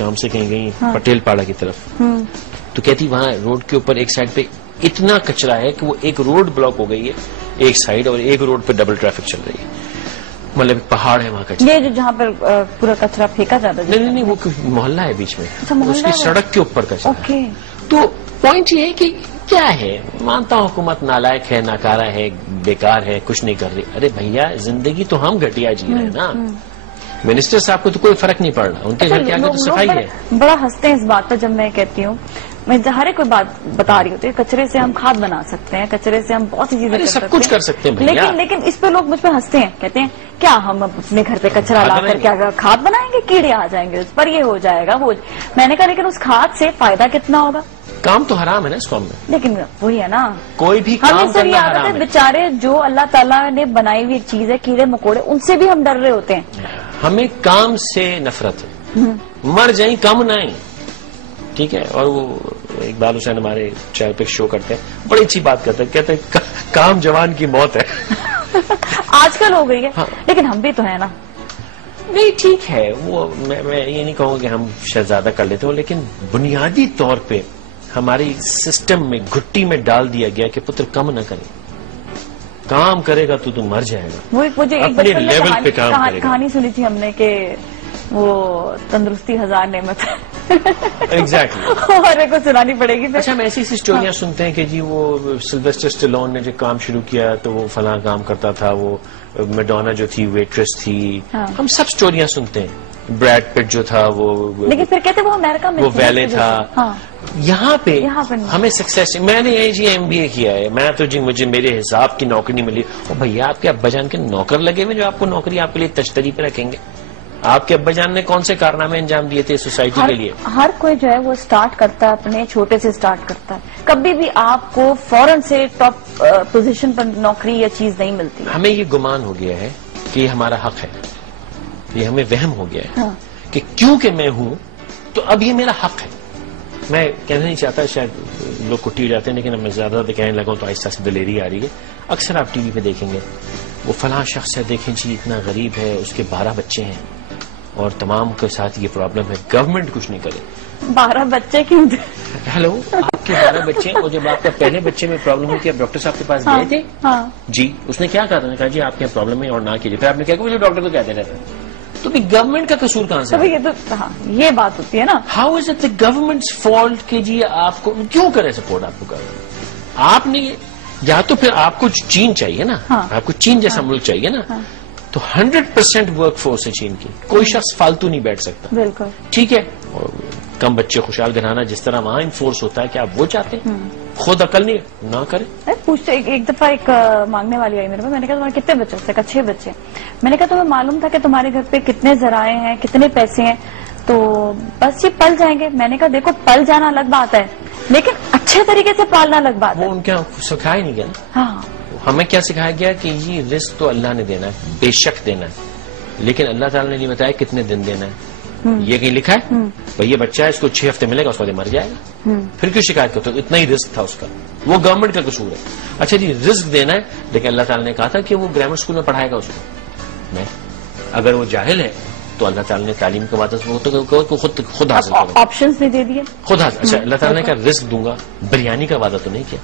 کام سے کہیں گئی پٹیل پاڑا کی طرف، تو کہتی وہاں روڈ کے اوپر ایک سائڈ پہ اتنا کچرا ہے کہ وہ ایک روڈ بلاک ہو گئی ہے ایک سائڈ، اور ایک روڈ پہ ڈبل ٹریفک چل رہی ہے، مطلب ایک پہاڑ ہے وہاں کچرا، یہ جہاں پر پورا کچرا پھینکا جاتا ہے؟ نہیں وہ محلہ ہے بیچ میں، اس کی سڑک کے اوپر کچرا۔ تو پوائنٹ یہ ہے کہ کیا ہے، مانتا ہوں حکومت نالائق ہے، ناکارہ ہے، بیکار ہے، کچھ نہیں کر رہی، ارے بھیا زندگی تو ہم گھٹیا جی رہے ہیں نا، منسٹر صاحب کو تو کوئی فرق نہیں پڑ رہا، ان کے گھر کے آگے تو صفائی ہے۔ بڑا ہنستے ہیں اس بات پر جب میں کہتی ہوں، میں ہر ایک کوئی بات بتا رہی ہوتی ہے، کچرے سے ہم کھاد بنا سکتے ہیں، کچرے سے ہم بہت سی چیزیں سب کچھ کر سکتے ہیں، لیکن اس پہ لوگ مجھ پہ ہنستے ہیں، کہتے ہیں کیا ہم اپنے گھر پہ کچرا لا کر کیا کھاد بنائیں گے، کیڑے آ جائیں گے اس پر، یہ ہو جائے گا وہ۔ میں نے کہا لیکن اس کھاد سے فائدہ کتنا ہوگا؟ کام تو حرام ہے نا اس قوم میں، لیکن وہی ہے نا، کوئی بھی کام کرنا حرام ہے۔ بیچارے جو اللہ تعالیٰ نے بنائی ہوئی ایک چیز ہے کیڑے مکوڑے، ان سے بھی ہم ڈر رہے ہوتے ہیں۔ ہمیں کام سے نفرت ہے، مر جائیں کم نہ آئیں، ٹھیک ہے۔ اور وہ اقبال حسین ہمارے چینل پہ شو کرتے ہیں، بڑی اچھی بات کرتے ہیں، کہتے ہیں کام جوان کی موت ہے۔ آج کل ہو گئی ہے، لیکن ہم بھی تو ہیں نا۔ نہیں ٹھیک ہے، وہ میں یہ نہیں کہوں کہ ہم شہزادہ کر لیتے ہوں، لیکن بنیادی طور پہ ہماری سسٹم میں گھٹی میں ڈال دیا گیا کہ پتر کم نہ کرے، کام کرے گا تو مر جائے گا، اپنے لیول پہ کام کرے گا۔ کہانی سنی تھی ہم نے کہ وہ تندرستی ہزار نعمت، ایگزیکٹلی، اور میرے کو سنانی پڑے گی۔ اچھا ہم ایسی اسٹوریاں سنتے ہیں کہ جی وہ سلویسٹر اسٹیلون نے جو کام شروع کیا تو وہ فلاں کام کرتا تھا، وہ میڈونا جو تھی ویٹریس تھی، ہم سب اسٹوریاں سنتے ہیں، بریڈ پٹ جو تھا وہ، لیکن پھر کہتے وہ امریکہ میں وہ ویلے تھا۔ یہاں پہ ہمیں سکسیس، میں نے یہ جی MBA کیا ہے، میں تو جی مجھے میرے حساب کی نوکری نہیں ملی، اور بھیا آپ کے ابا جان کے نوکر لگے ہوئے جو آپ کو نوکری آپ کے لیے تشتری پہ رکھیں گے؟ آپ کے ابا جان نے کون سے کارنامے انجام دیے تھے سوسائٹی کے لیے؟ ہر کوئی جو ہے وہ سٹارٹ کرتا ہے، اپنے چھوٹے سے سٹارٹ کرتا ہے، کبھی بھی آپ کو فوراً سے ٹاپ پوزیشن پر نوکری یا چیز نہیں ملتی۔ ہمیں یہ گمان ہو گیا ہے کہ یہ ہمارا حق ہے، یہ ہمیں وہم ہو گیا ہے کہ کیونکہ میں ہوں تو اب یہ میرا حق ہے۔ میں کہنا نہیں چاہتا، شاید لوگ کٹی جاتے ہیں، لیکن اب میں زیادہ کہنے لگا تو آہستہ سے دلیری آ رہی ہے۔ اکثر آپ ٹی وی پہ دیکھیں گے وہ فلاں شخص ہے، دیکھیں جی اتنا غریب ہے، اس کے 12 بچے ہیں اور تمام کے ساتھ یہ پرابلم ہے، گورنمنٹ کچھ نہیں کرے۔ 12 بچے کیوں؟ ہیلو، آپ کے 12 بچے ہیں، اور جب آپ کا پہلے بچے میں پرابلم ہوئی تھی آپ ڈاکٹر صاحب کے پاس گئے تھے؟ جی، اس نے کیا کہا؟ نے کہا جی آپ کے پرابلم ہے اور نہ کیجیے، پھر آپ نے کہا کہ مجھے ڈاکٹر کو کہتے رہتے ہیں، تو بھی گورنمنٹ کا قصور کہاں سے؟ یہ بات ہوتی ہے نا، how is it the governments fault کہ جی آپ کو کیوں کرے سپورٹ؟ آپ کو گورنمنٹ آپ نے، یا تو پھر آپ کو چین چاہیے نا، آپ کو چین جیسا ملک چاہیے نا، تو 100% ورک فورس ہے چین کی، کوئی شخص فالتو نہیں بیٹھ سکتا، بالکل ٹھیک ہے۔ کم بچے خوشحال گھرانا جس طرح وہاں انفورس ہوتا ہے، کیا آپ وہ چاہتے ہیں؟ خود عقل نہیں نہ کرے۔ پوچھتے ایک دفعہ ایک مانگنے والی آئی میرے پاس، میں نے کہا تمہارے کتنے بچے؟ سے 6 بچے۔ میں نے کہا تمہیں معلوم تھا کہ تمہارے گھر پہ کتنے ذرائع ہیں، کتنے پیسے ہیں؟ تو بس یہ پل جائیں گے۔ میں نے کہا دیکھو پل جانا الگ بات ہے، لیکن اچھے طریقے سے پالنا الگ بات ہے۔ وہ ان کے سکھایا نہیں گیا، ہمیں کیا سکھایا گیا کہ یہ رزق تو اللہ نے دینا ہے، بے شک دینا ہے، لیکن اللہ تعالیٰ نے نہیں بتایا کتنے دن دینا ہے۔ یہ کہیں لکھا ہے بھائی یہ بچہ ہے اس کو 6 ہفتے ملے گا، اس بعد مر جائے گا، پھر کیوں شکایت کرتے؟ اتنا ہی رزق تھا اس کا، وہ گورنمنٹ کا قصور ہے۔ اچھا جی رزق دینا ہے، لیکن اللہ تعالیٰ نے کہا تھا کہ وہ گرامر اسکول میں پڑھائے گا اس کو، نہیں اگر وہ جاہل ہے تو اللہ تعالیٰ نے تعلیم کے بعد خود حاصل کرے، آپشنز نہیں دے دیے خود حاصل۔ اچھا اللہ تعالیٰ نے کہا رزق دوں گا، بریانی کا وعدہ تو نہیں کیا،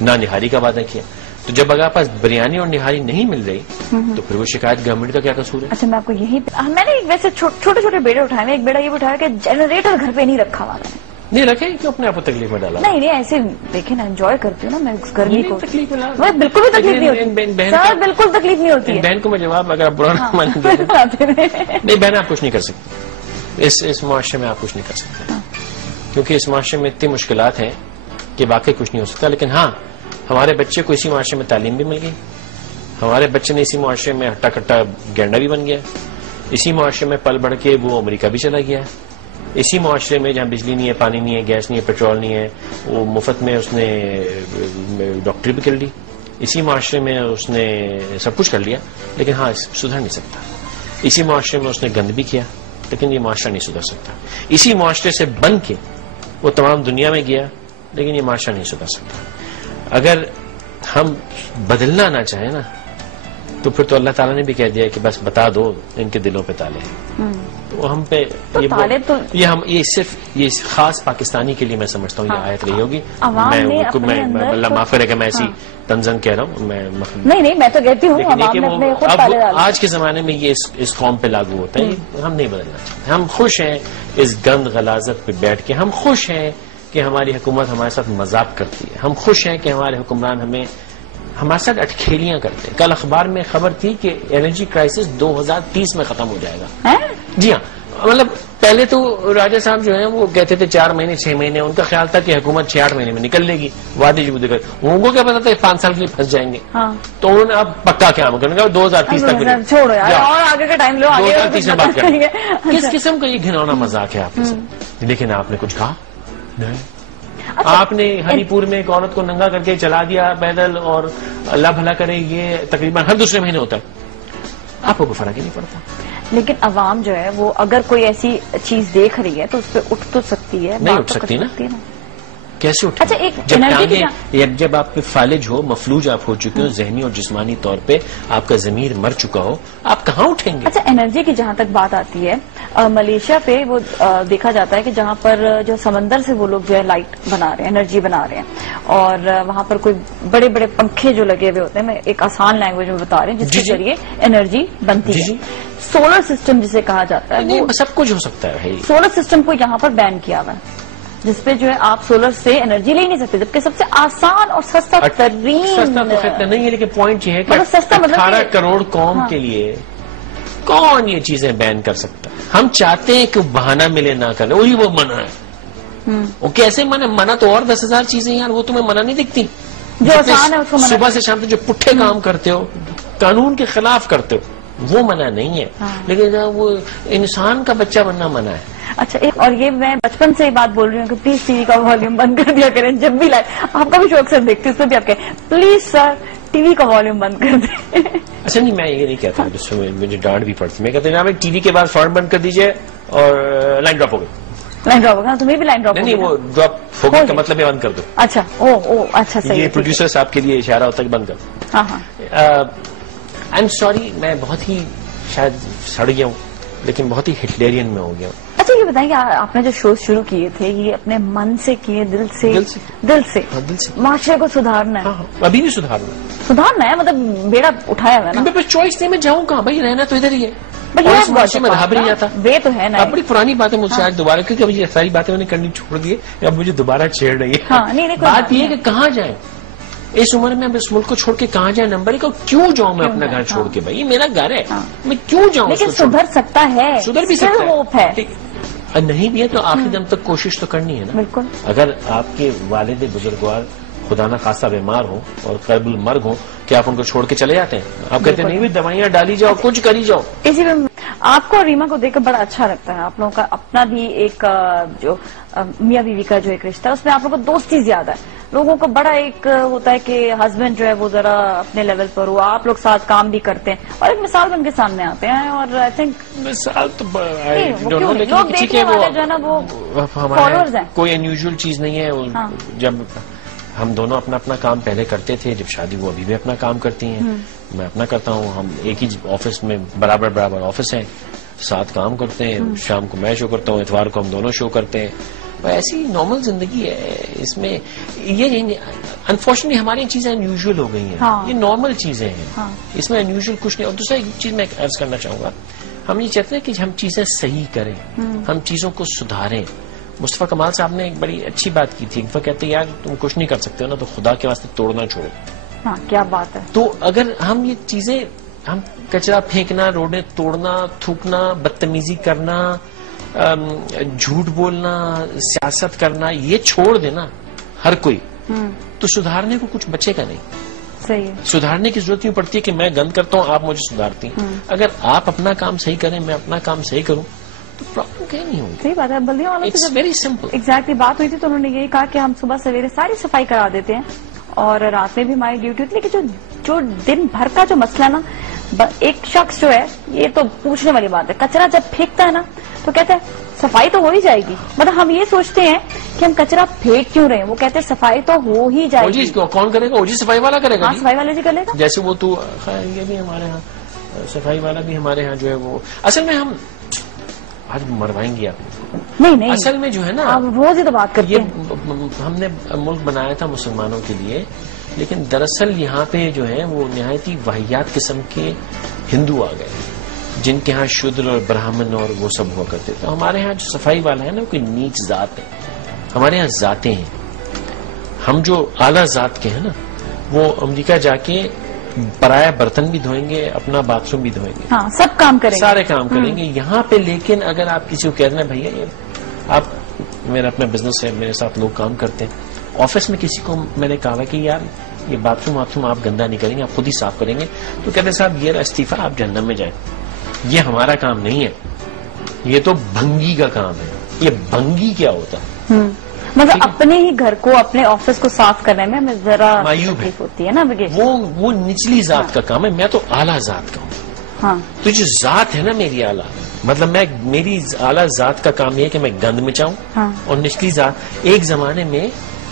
نہ نہاری کا وعدہ کیا، تو جب اگر آپ پاس بریانی اور نہاری نہیں مل رہی تو پھر وہ شکایت گورنمنٹ کا کیا قصور ہے؟ اچھا میں آپ کو یہی میں نے ویسے چھوٹے چھوٹے بیڑے اٹھائے ہیں، ایک بیڑا یہ اٹھایا کہ جنریٹر گھر پہ نہیں رکھا ہوا، نہیں رکھے کیوں اپنے آپ کو تکلیف میں ڈالا؟ نہیں ایسے دیکھیں نا، انجوائے کرتی ہوں نا میں گرمی کو، بالکل بھی تکلیف نہیں ہوتی سر، بالکل تکلیف نہیں ہوتی ہے۔ بہن کو میں جواب اگر آپ برا نہ مانیں نہیں بہن آپ کچھ نہیں کر سکتے، اس معاشرے میں آپ کچھ نہیں کر سکتے، کیونکہ اس معاشرے میں اتنی مشکلات ہیں کہ واقعی کچھ نہیں ہو سکتا۔ لیکن ہاں ہمارے بچے کو اسی معاشرے میں تعلیم بھی مل گئی، ہمارے بچے نے اسی معاشرے میں ہٹا کٹا گینڈا بھی بن گیا، اسی معاشرے میں پل بڑھ کے وہ امریکہ بھی چلا گیا، اسی معاشرے میں جہاں بجلی نہیں ہے، پانی نہیں ہے، گیس نہیں ہے، پیٹرول نہیں ہے، وہ مفت میں اس نے ڈاکٹری بھی کر لی، اسی معاشرے میں اس نے سب کچھ کر لیا، لیکن ہاں سدھر نہیں سکتا۔ اسی معاشرے میں اس نے گند بھی کیا، لیکن یہ معاشرہ نہیں سدھر سکتا۔ اسی معاشرے سے بن کے وہ تمام دنیا میں گیا، لیکن یہ معاشرہ نہیں سدھر سکتا۔ اگر ہم بدلنا نہ چاہیں نا تو پھر تو اللہ تعالیٰ نے بھی کہہ دیا کہ بس بتا دو ان کے دلوں پہ تالے ہیں۔ تو ہم پہ یہ صرف یہ خاص پاکستانی کے لیے میں سمجھتا ہوں یہ آیت رہی ہوگی. میں اللہ معاف کرے کہ میں ایسی تنزن کہہ رہا ہوں, نہیں میں تو کہتی ہوں آج کے زمانے میں یہ اس قوم پہ لاگو ہوتا ہے. ہم نہیں بدلنا چاہتے. ہم خوش ہیں اس گند غلاظت پہ بیٹھ کے. ہم خوش ہیں کہ ہماری حکومت ہمارے ساتھ مذاق کرتی ہے. ہم خوش ہیں کہ ہمارے حکمران ہمارے ساتھ اٹکھیلیاں کرتے ہیں. کل اخبار میں خبر تھی کہ انرجی کرائسس 2030 میں ختم ہو جائے گا. جی ہاں, مطلب پہلے تو راجہ صاحب جو ہیں وہ کہتے تھے 4 مہینے 6 مہینے, ان کا خیال تھا کہ حکومت 6-8 مہینے میں نکل لے گی. وعدے جو دیکھ ان کو کیا پتا تھا 5 سال کے لیے پھنس جائیں گے. تو انہوں نے اب پکا کیا کرنے کا 2030 تک 2030 میں بات کریں گے. کس قسم کا یہ گھناؤنا مذاق ہے آپ کے ساتھ؟ لیکن آپ نے کچھ کہا نہیں. آپ نے ہری پور میں ایک عورت کو ننگا کر کے چلا دیا پیدل, اور اللہ بھلا کرے یہ تقریباً ہر دوسرے مہینے ہوتا ہے. آپ کو کوئی فرق ہی نہیں پڑتا. لیکن عوام جو ہے وہ اگر کوئی ایسی چیز دیکھ رہی ہے تو اس پہ اٹھ تو سکتی ہے. نہیں اٹھ سکتی نا, کیسے اٹھے؟ اچھا ایک جب آپ پہ فالج ہو, مفلوج آپ ہو چکے ہو ذہنی اور جسمانی طور پہ, آپ کا ضمیر مر چکا ہو, آپ کہاں اٹھیں گے؟ اچھا انرجی کی جہاں تک بات آتی ہے, ملیشیا پہ وہ دیکھا جاتا ہے کہ جہاں پر جو سمندر سے وہ لوگ جو ہے لائٹ بنا رہے ہیں, انرجی بنا رہے ہیں, اور وہاں پر کوئی بڑے بڑے پنکھے جو لگے ہوئے ہوتے ہیں, میں ایک آسان لینگویج میں بتا رہی ہوں, جس کے ذریعے انرجی بنتی ہے. سولر سسٹم جسے کہا جاتا ہے, وہ سب کچھ ہو سکتا ہے. سولر سسٹم کو یہاں پر بین کیا ہوا ہے, جس پہ جو ہے آپ سولر سے انرجی لے نہیں سکتے, جبکہ سب سے آسان اور سستا ترین. سستا تو خطرہ نہیں ہے, لیکن پوائنٹ یہ ہے کہ 18 کروڑ قوم کے لیے کون یہ چیزیں بین کر سکتا؟ ہم چاہتے ہیں کہ بہانہ ملے نہ کریں, وہی وہ منع ہے. وہ کیسے منع تو اور 10,000 چیزیں یار, وہ تمہیں منع نہیں دکھتی جو آسان ہے اس کو. صبح سے شام تک جو پٹھے کام کرتے ہو, قانون کے خلاف کرتے ہو, وہ منع نہیں ہے. لیکن وہ انسان کا بچہ بننا منع ہے. اچھا ایک اور یہ میں بچپن سے یہ بات بول رہی ہوں کہ پلیز ٹی وی کا والیوم بند کر دیا کریں جب بھی لائٹ. آپ کا بھی شوق سے دیکھتی, اس میں بھی آپ کہیں پلیز سر ٹی وی کا والیوم بند کر دیں. اچھا نہیں, میں یہ نہیں کہتا, مجھے ڈانٹ بھی پڑتی. میں کہتا ہوں ٹی وی کے بعد فوراً بند کر دیجیے اور لائن ڈراپ ہو گئی. لائن ڈراپ ہوگا تمہیں بھی لائن ڈراپ نہیں, وہ ڈراپ ہوگی کا مطلب بند کر دو. اچھا اچھا صحیح. یہ پروڈیوسر صاحب کے لیے اشارہ ہوتا ہے کہ بند کر. ہاں آئی ایم سوری, میں بہت ہی شاید سڑ گیا ہوں, لیکن بہت ہی ہٹلرین میں ہو گیا ہوں. اچھا یہ بتائیں کہ آپ نے جو شوز شروع کیے تھے یہ اپنے من سے کیے, دل سے معاشرے کو سدھارنا ہے؟ ابھی بھی سدھارنا ہے, مطلب بیڑا اٹھایا ہوا ہے نا. میرے پاس چوائس نہیں, میں جاؤں کہاں بھائی, رہنا تو ادھر ہی ہے. میں رہا بھی نہیں جاتا. وہ تو ہے نا, بڑی پرانی بات ہے مجھ سے آج دوبارہ, کیونکہ اب یہ ساری باتیں میں نے کرنی چھوڑ دی ہے, اب مجھے دوبارہ چھیڑ رہی ہے. بات یہ ہے کہ کہاں جائیں اس عمر میں, اب اس ملک کو چھوڑ کے کہاں جائیں؟ نمبر ایک, کیوں جاؤں میں اپنا گھر چھوڑ کے؟ بھائی یہ میرا گھر ہے, میں کیوں جاؤں؟ لیکن سدھر سکتا ہے, سدھر بھی سکتا ہے. نہیں بھی ہے تو آخری دم تک کوشش تو کرنی ہے نا. بالکل. اگر آپ کے والد بزرگوار خدا نہ خاصہ بیمار ہوں اور قریب المرگ ہوں, کیا آپ ان کو چھوڑ کے چلے جاتے ہیں؟ آپ کہتے ہیں نہیں بھی دوائیاں ڈالی جاؤ, کچھ کری جاؤ. اسی میں آپ کو اور ریما کو دیکھ کر بڑا اچھا لگتا ہے. آپ لوگوں کا اپنا بھی ایک جو میاں بیوی کا جو ایک رشتہ ہے, اس میں آپ لوگوں کو دوستی زیادہ ہے. لوگوں کا بڑا ایک ہوتا ہے کہ ہسبینڈ جو ہے وہ ذرا اپنے لیول پر ہو, آپ لوگ ساتھ کام بھی کرتے ہیں اور ایک مثال بن کے سامنے آتے ہیں. اور آئی تھنک مثال تو لوگ دیکھنے والے جو ہے نا وہ فالوورز ہیں. کوئی انیوژل چیز نہیں ہے. جب ہم دونوں اپنا اپنا کام پہلے کرتے تھے, جب شادی وہ ابھی بھی اپنا کام کرتی ہیں, میں اپنا کرتا ہوں, ہم ایک ہی آفس میں برابر آفس ہیں, ساتھ کام کرتے ہیں. شام کو میں شو کرتا ہوں, اتوار کو ہم دونوں شو کرتے ہیں. ایسی نارمل زندگی ہے. اس میں یہ انفارچونیٹلی ہماری چیزیں انیوژل ہو گئی ہیں. یہ نارمل چیزیں ہیں, اس میں انیوژل کچھ نہیں. اور دوسرا ایک چیز میں عرض کرنا چاہوں گا, ہم یہ چاہتے ہیں کہ ہم چیزیں صحیح کریں, ہم چیزوں کو سدھاریں. مصطفیٰ کمال صاحب نے ایک بڑی اچھی بات کی تھی, وہ کہتے ہیں یار تم کچھ نہیں کر سکتے ہو نا, تو خدا کے واسطے توڑنا چھوڑو. ہاں کیا بات ہے. تو اگر ہم یہ چیزیں, ہم کچرا پھینکنا, روڈیں توڑنا, تھوکنا, بدتمیزی کرنا, جھوٹ بولنا, سیاست کرنا, یہ چھوڑ دینا ہر کوئی, تو سدھارنے کو کچھ بچے گا نہیں. صحیح ہے. سدھارنے کی ضرورت نہیں پڑتی کہ میں گند کرتا ہوں آپ مجھے سدھارتی ہیں. اگر آپ اپنا کام صحیح کریں, میں اپنا کام صحیح کروں, تو پرابلم کہیں نہیں ہوگی. صحیح بات ہے. بلدیوں والوں سے ویری سمپل ایگزیکٹلی بات ہوئی تھی تو انہوں نے یہی کہا کہ ہم صبح سویرے ساری صفائی کرا دیتے ہیں اور رات میں بھی ہماری ڈیوٹی ہوتی ہے, کہ جو دن بھر کا جو مسئلہ ہے نا, ایک شخص جو ہے, یہ تو پوچھنے والی بات ہے, کچرا جب پھینکتا ہے نا تو کہتے ہیں صفائی تو ہو ہی جائے گی. مطلب ہم یہ سوچتے ہیں کہ ہم کچرا پھینک کیوں رہے ہیں, وہ کہتے ہیں صفائی تو ہو ہی جائے گی. کون کرے گا؟ صفائی والا کرے گا. صفائی والے جی کر لے گا. جیسے وہ تو یہ بھی ہمارے ہاں صفائی والا بھی ہمارے ہاں جو ہے وہ, اصل میں ہم آج مروائیں گے آپ. نہیں اصل میں جو ہے نا آپ روز ہی تو بات کرتے ہیں. یہ ہم نے ملک بنایا تھا مسلمانوں کے لیے، لیکن دراصل یہاں پہ جو ہے وہ نہایت ہی واحیات قسم کے ہندو آ گئے جن کے ہاں شودر اور برہمن اور وہ سب ہوا کرتے تھے. ہمارے ہاں جو صفائی والا ہے نا وہ کوئی نیچ ذات ہے. ہمارے ہاں ذاتیں ہیں. ہم جو اعلیٰ ذات کے ہیں نا وہ امریکہ جا کے پرایا برتن بھی دھوئیں گے، اپنا باتھ روم بھی دھوئیں گے، ہاں سب کام کریں گے، سارے کام کریں گے. یہاں پہ لیکن اگر آپ کسی کو کہہ رہے ہیں بھیا یہ آپ میرا اپنا بزنس ہے، میرے ساتھ لوگ کام کرتے ہیں، آفس میں کسی کو میں نے کہا کہ یار یہ باتھ روم آپ گندا نہیں کریں گے، آپ خود ہی صاف کریں گے، تو کہتے ہیں صاحب یہ استعفیٰ، آپ جہنم میں جائیں. یہ ہمارا کام نہیں ہے، یہ تو بھنگی کا کام ہے. یہ بھنگی کیا ہوتا ہے؟ مطلب اپنے ہی گھر کو اپنے آفس کو صاف کرنے میں ہمیں ذرا تکلیف ہوتی ہے نا. وہ نچلی ذات کا کام ہے، میں تو اعلیٰ ذات کا ہوں. ہاں تو جو ذات ہے نا میری اعلیٰ، مطلب میری اعلیٰ ذات کا کام یہ ہے کہ میں گند مچاؤں. اور نچلی ذات ایک زمانے میں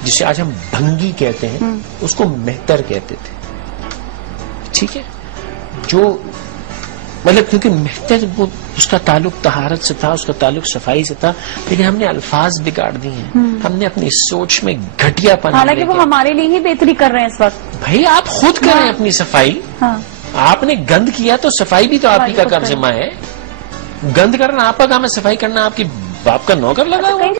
جسے آج ہم بھنگی کہتے ہیں اس کو مہتر کہتے تھے. ٹھیک ہے، جو مطلب کیونکہ مہتر اس کا تعلق طہارت سے تھا، اس کا تعلق صفائی سے تھا، لیکن ہم نے الفاظ بگاڑ دی ہیں. ہم نے اپنی سوچ میں گھٹیا پن، حالانکہ وہ ہمارے لیے ہی بہتری کر رہے ہیں اس وقت. بھائی آپ خود کریں اپنی صفائی. آپ نے گند کیا تو صفائی بھی تو آپ ہی کا کام ذمہ ہے. گند کرنا آپ کا کام ہے، صفائی کرنا آپ کی باپ کا نوکر لگا ہوا.